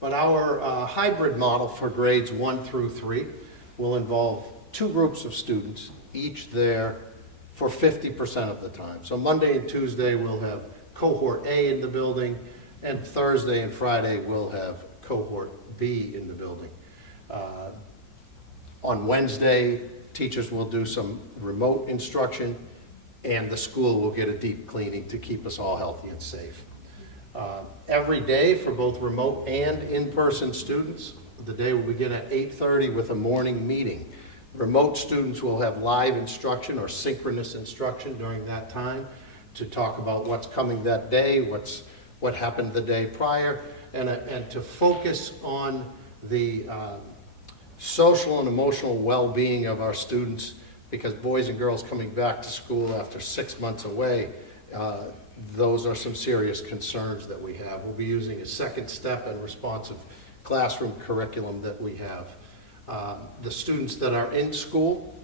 But our hybrid model for grades 1 through 3 will involve 2 groups of students, each there for 50% of the time. So Monday and Tuesday we'll have cohort A in the building, and Thursday and Friday we'll have cohort B in the building. On Wednesday, teachers will do some remote instruction, and the school will get a deep cleaning to keep us all healthy and safe. Every day for both remote and in-person students, the day will begin at 8:30 with a morning meeting. Remote students will have live instruction or synchronous instruction during that time to talk about what's coming that day, what happened the day prior, and to focus on the social and emotional well-being of our students, because boys and girls coming back to school after 6 months away, those are some serious concerns that we have. We'll be using a second step and responsive classroom curriculum that we have. The students that are in school,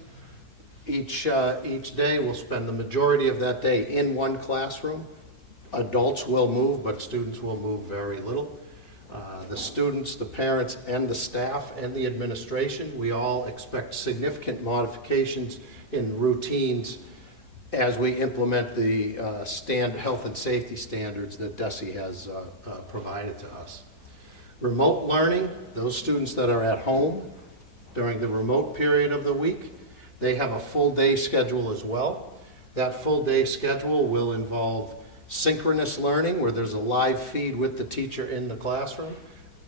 each day will spend the majority of that day in one classroom. Adults will move, but students will move very little. The students, the parents, and the staff, and the administration, we all expect significant modifications in routines as we implement the health and safety standards that DESE has provided to us. Remote learning, those students that are at home during the remote period of the week, they have a full day schedule as well. That full day schedule will involve synchronous learning, where there's a live feed with the teacher in the classroom,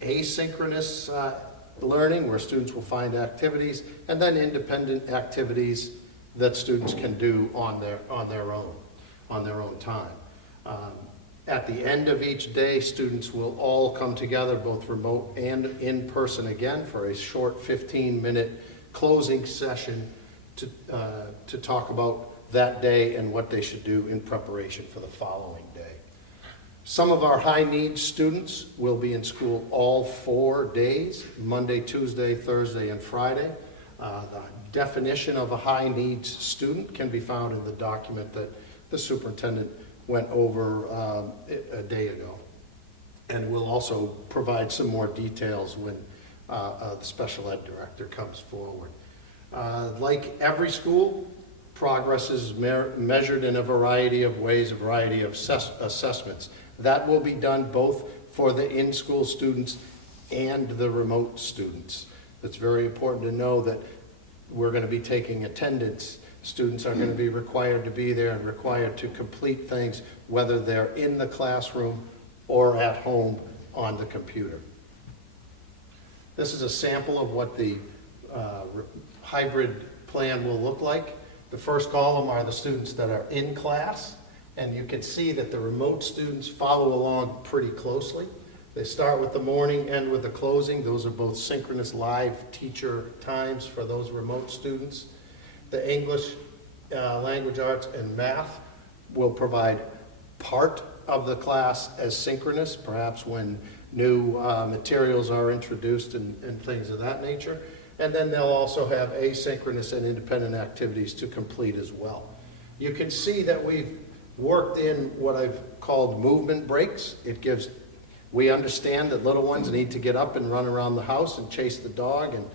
asynchronous learning, where students will find activities, and then independent activities that students can do on their own time. At the end of each day, students will all come together, both remote and in person again, for a short 15-minute closing session to talk about that day and what they should do in preparation for the following day. Some of our high needs students will be in school all 4 days, Monday, Tuesday, Thursday, and Friday. The definition of a high needs student can be found in the document that the superintendent went over a day ago. And we'll also provide some more details when the special ed director comes forward. Like every school, progress is measured in a variety of ways, a variety of assessments. That will be done both for the in-school students and the remote students. It's very important to know that we're going to be taking attendance. Students are going to be required to be there and required to complete things, whether they're in the classroom or at home on the computer. This is a sample of what the hybrid plan will look like. The first column are the students that are in class, and you can see that the remote students follow along pretty closely. They start with the morning, end with the closing. Those are both synchronous live teacher times for those remote students. The English, language arts, and math will provide part of the class as synchronous, perhaps when new materials are introduced and things of that nature. And then they'll also have asynchronous and independent activities to complete as well. You can see that we've worked in what I've called movement breaks. We understand that little ones need to get up and run around the house and chase the dog and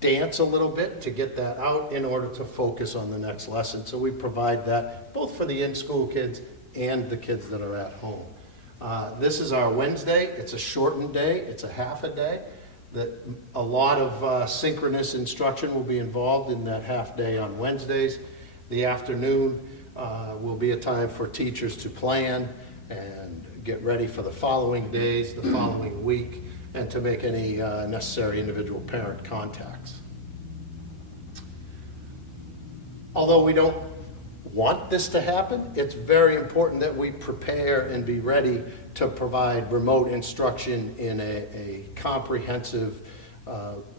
dance a little bit to get that out in order to focus on the next lesson. So we provide that both for the in-school kids and the kids that are at home. This is our Wednesday. It's a shortened day. It's a half a day. A lot of synchronous instruction will be involved in that half day on Wednesdays. The afternoon will be a time for teachers to plan and get ready for the following days, the following week, and to make any necessary individual parent contacts. Although we don't want this to happen, it's very important that we prepare and be ready to provide remote instruction in a comprehensive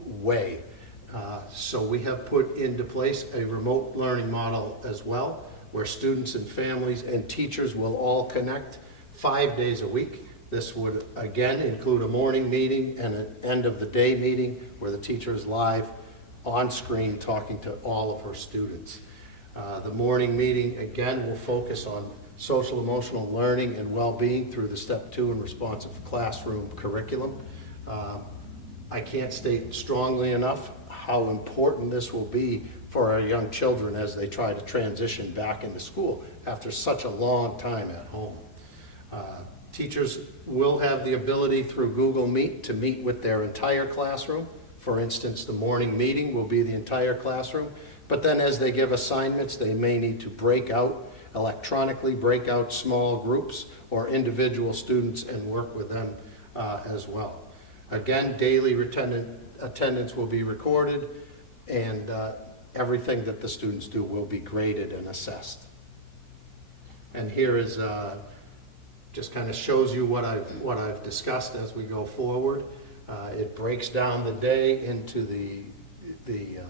way. So we have put into place a remote learning model as well, where students and families and teachers will all connect 5 days a week. This would again include a morning meeting and an end of the day meeting where the teacher is live on screen talking to all of her students. The morning meeting again will focus on social emotional learning and well-being through the Step 2 and responsive classroom curriculum. I can't state strongly enough how important this will be for our young children as they try to transition back into school after such a long time at home. Teachers will have the ability through Google Meet to meet with their entire classroom. For instance, the morning meeting will be the entire classroom, but then as they give assignments, they may need to electronically break out small groups or individual students and work with them as well. Again, daily attendance will be recorded, and everything that the students do will be graded and assessed. And here is just kind of shows you what I've discussed as we go forward. It breaks down the day into the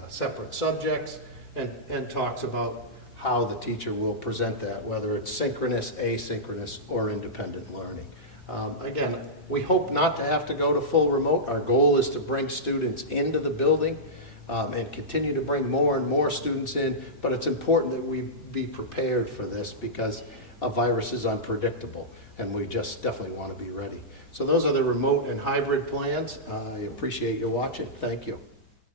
separate subjects and talks about how the teacher will present that, whether it's synchronous, asynchronous, or independent learning. Again, we hope not to have to go to full remote. Our goal is to bring students into the building and continue to bring more and more students in, but it's important that we be prepared for this because a virus is unpredictable, and we just definitely want to be ready. So those are the remote and hybrid plans. I appreciate you watching. Thank you.